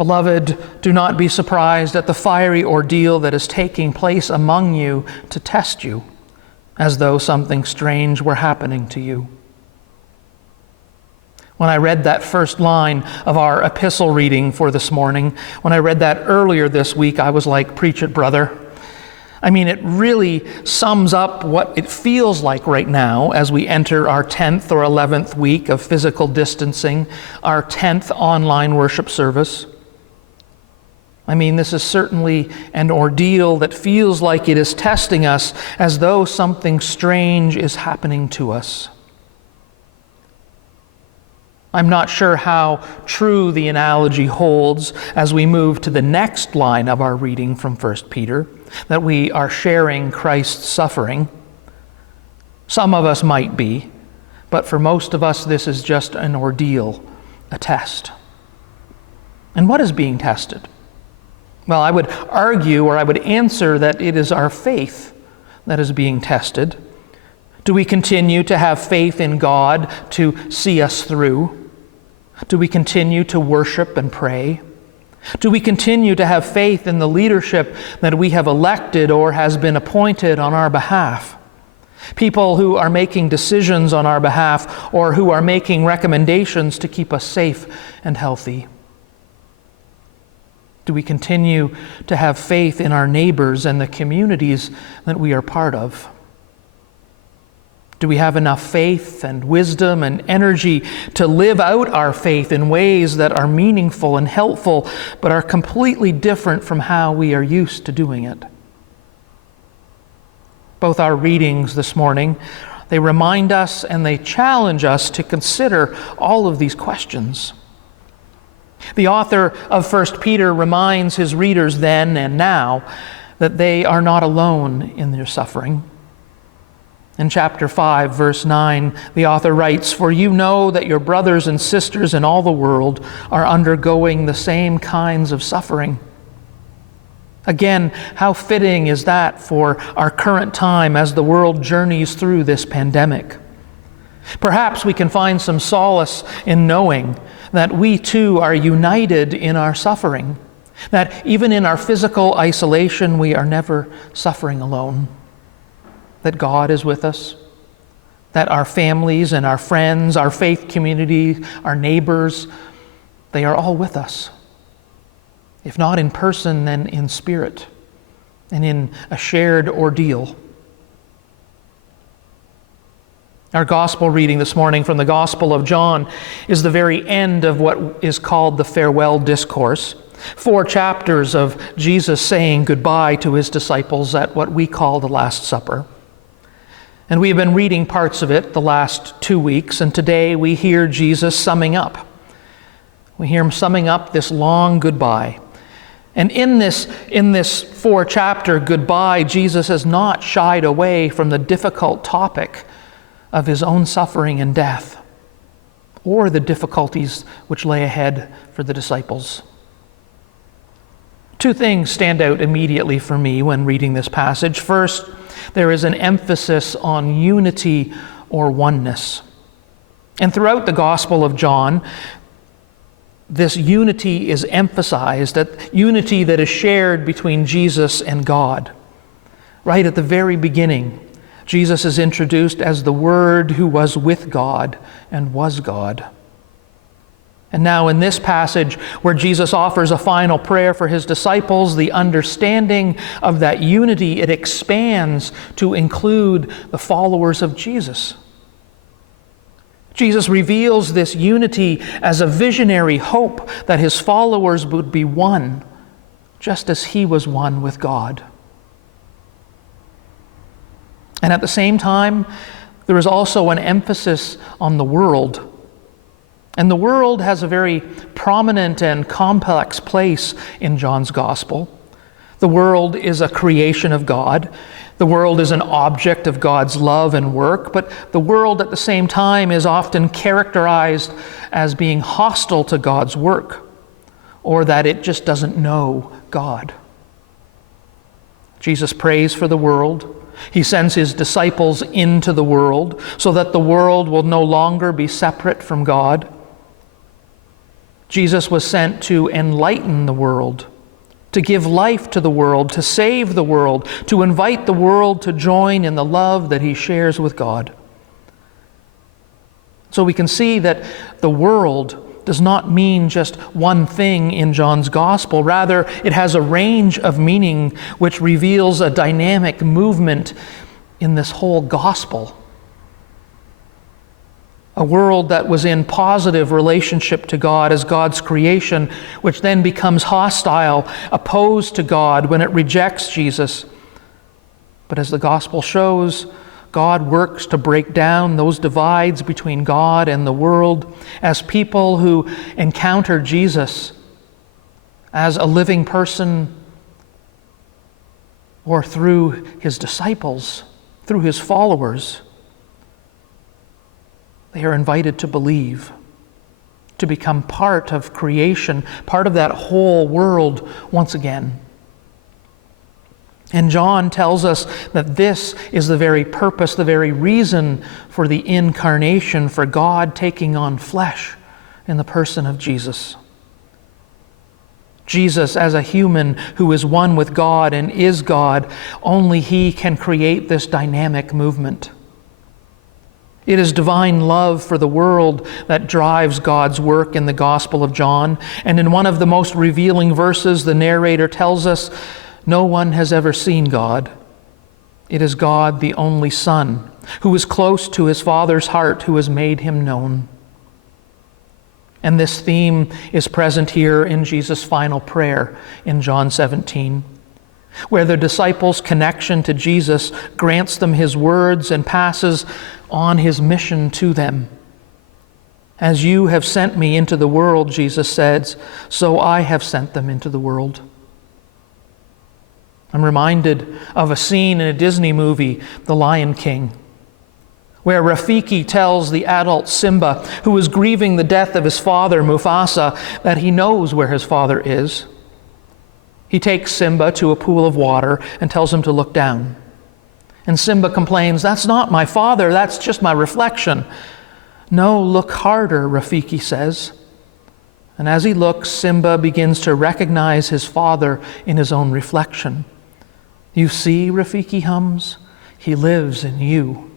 Beloved, do not be surprised at the fiery ordeal that is taking place among you to test you, as though something strange were happening to you. When I read that first line of our epistle reading for this morning, when I read that earlier this week, I was like, preach it, brother. I mean, it really sums up what it feels like right now as we enter our 10th or 11th week of physical distancing, our 10th online worship service. I mean, this is certainly an ordeal that feels like it is testing us as though something strange is happening to us. I'm not sure how true the analogy holds as we move to the next line of our reading from 1 Peter, that we are sharing Christ's suffering. Some of us might be, but for most of us this is just an ordeal, a test. And what is being tested? Well, I would argue, or I would answer, that it is our faith that is being tested. Do we continue to have faith in God to see us through? Do we continue to worship and pray? Do we continue to have faith in the leadership that we have elected or has been appointed on our behalf? People who are making decisions on our behalf or who are making recommendations to keep us safe and healthy. Do we continue to have faith in our neighbors and the communities that we are part of? Do we have enough faith and wisdom and energy to live out our faith in ways that are meaningful and helpful, but are completely different from how we are used to doing it? Both our readings this morning, they remind us and they challenge us to consider all of these questions. The author of 1 Peter reminds his readers then and now that they are not alone in their suffering. In chapter 5, verse 9, the author writes, "For you know that your brothers and sisters in all the world are undergoing the same kinds of suffering." Again, how fitting is that for our current time as the world journeys through this pandemic? Perhaps we can find some solace in knowing that we too are united in our suffering, that even in our physical isolation, we are never suffering alone. That God is with us, that our families and our friends, our faith community, our neighbors, they are all with us. If not in person, then in spirit and in a shared ordeal. Our gospel reading this morning from the Gospel of John is the very end of what is called the farewell discourse. 4 chapters of Jesus saying goodbye to his disciples at what we call the Last Supper. And we have been reading parts of it the last 2 weeks, and today we hear Jesus summing up. We hear him summing up this long goodbye. And in this 4-chapter goodbye, Jesus has not shied away from the difficult topic of his own suffering and death, or the difficulties which lay ahead for the disciples. 2 things stand out immediately for me when reading this passage. First, there is an emphasis on unity or oneness. And throughout the Gospel of John, this unity is emphasized, that unity that is shared between Jesus and God. Right at the very beginning, Jesus is introduced as the Word who was with God and was God. And now in this passage where Jesus offers a final prayer for his disciples, the understanding of that unity, it expands to include the followers of Jesus. Jesus reveals this unity as a visionary hope that his followers would be one, just as he was one with God. And at the same time, there is also an emphasis on the world. And the world has a very prominent and complex place in John's Gospel. The world is a creation of God. The world is an object of God's love and work, but the world at the same time is often characterized as being hostile to God's work, or that it just doesn't know God. Jesus prays for the world. He sends his disciples into the world so that the world will no longer be separate from God. Jesus was sent to enlighten the world, to give life to the world, to save the world, to invite the world to join in the love that he shares with God. So we can see that the world does not mean just one thing in John's gospel. Rather, it has a range of meaning which reveals a dynamic movement in this whole gospel. A world that was in positive relationship to God as God's creation, which then becomes hostile, opposed to God when it rejects Jesus. But as the gospel shows, God works to break down those divides between God and the world as people who encounter Jesus as a living person or through his disciples, through his followers. They are invited to believe, to become part of creation, part of that whole world once again. And John tells us that this is the very purpose, the very reason for the incarnation, for God taking on flesh in the person of Jesus. Jesus as a human who is one with God and is God, only he can create this dynamic movement. It is divine love for the world that drives God's work in the Gospel of John. And in one of the most revealing verses, the narrator tells us, no one has ever seen God. It is God, the only Son, who is close to his Father's heart, who has made him known. And this theme is present here in Jesus' final prayer in John 17, where the disciples' connection to Jesus grants them his words and passes on his mission to them. As you have sent me into the world, Jesus says, so I have sent them into the world. I'm reminded of a scene in a Disney movie, The Lion King, where Rafiki tells the adult Simba, who is grieving the death of his father, Mufasa, that he knows where his father is. He takes Simba to a pool of water and tells him to look down. And Simba complains, that's not my father, that's just my reflection. No, look harder, Rafiki says. And as he looks, Simba begins to recognize his father in his own reflection. You see, Rafiki hums, he lives in you.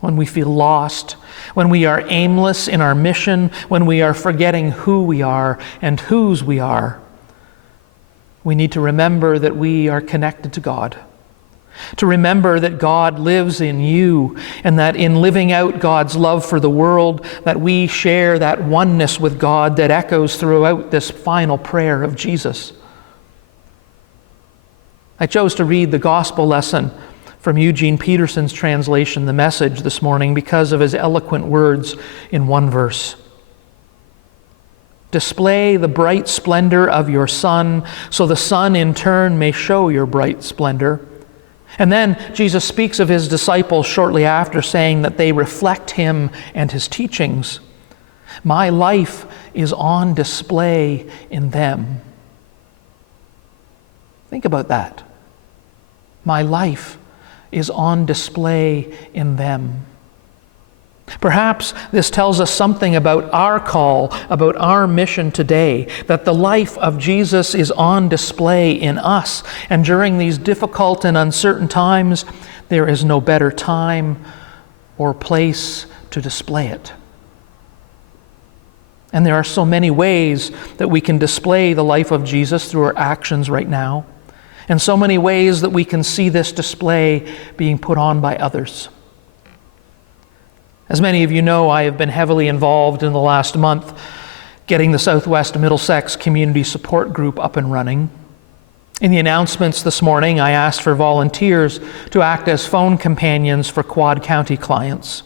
When we feel lost, when we are aimless in our mission, when we are forgetting who we are and whose we are, we need to remember that we are connected to God. To remember that God lives in you and that in living out God's love for the world, that we share that oneness with God that echoes throughout this final prayer of Jesus. I chose to read the gospel lesson from Eugene Peterson's translation, The Message, this morning because of his eloquent words in one verse. Display the bright splendor of your sun, so the sun in turn may show your bright splendor. And then Jesus speaks of his disciples shortly after, saying that they reflect him and his teachings. My life is on display in them. Think about that. My life is on display in them. Perhaps this tells us something about our call, about our mission today, that the life of Jesus is on display in us. And during these difficult and uncertain times, there is no better time or place to display it. And there are so many ways that we can display the life of Jesus through our actions right now, and so many ways that we can see this display being put on by others. As many of you know, I have been heavily involved in the last month getting the Southwest Middlesex Community Support Group up and running. In the announcements this morning, I asked for volunteers to act as phone companions for Quad County clients.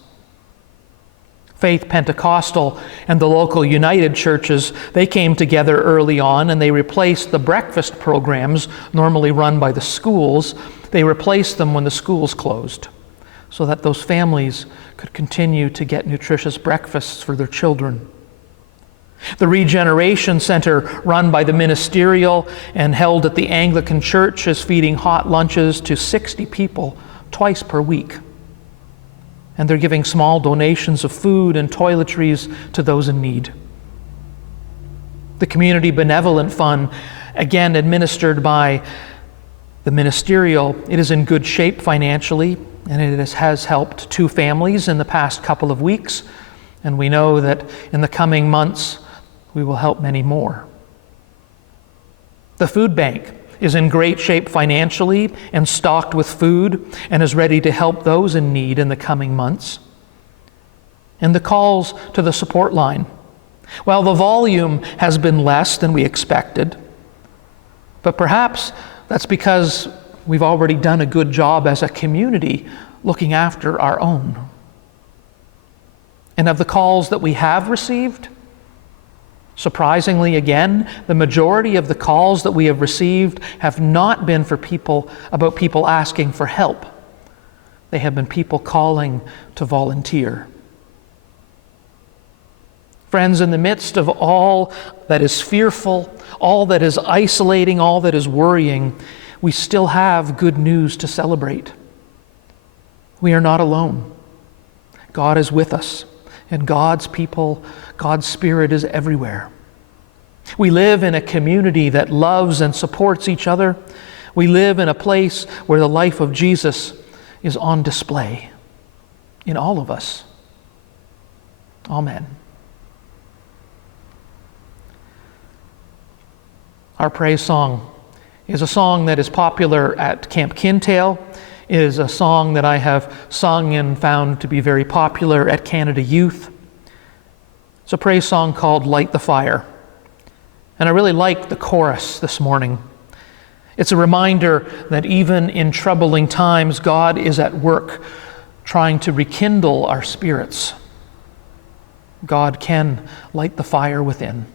Faith Pentecostal and the local United churches, they came together early on and they replaced the breakfast programs normally run by the schools. They replaced them when the schools closed so that those families could continue to get nutritious breakfasts for their children. The Regeneration Center, run by the Ministerial and held at the Anglican Church, is feeding hot lunches to 60 people twice per week. And they're giving small donations of food and toiletries to those in need. The Community Benevolent Fund, again administered by the ministerial, it is in good shape financially, and it has helped 2 families in the past couple of weeks, and we know that in the coming months we will help many more. The food bank is in great shape financially and stocked with food and is ready to help those in need in the coming months. And the calls to the support line, well, the volume has been less than we expected, but perhaps that's because we've already done a good job as a community looking after our own. And of the calls that we have received, surprisingly again, the majority of the calls that we have received have not been for people asking for help. They have been people calling to volunteer. Friends, in the midst of all that is fearful, all that is isolating, all that is worrying, we still have good news to celebrate. We are not alone. God is with us, and God's people, God's Spirit is everywhere. We live in a community that loves and supports each other. We live in a place where the life of Jesus is on display in all of us. Amen. Our praise song is a song that is popular at Camp Kintail. It is a song that I have sung and found to be very popular at Canada Youth. It's a praise song called Light the Fire. And I really like the chorus this morning. It's a reminder that even in troubling times, God is at work trying to rekindle our spirits. God can light the fire within.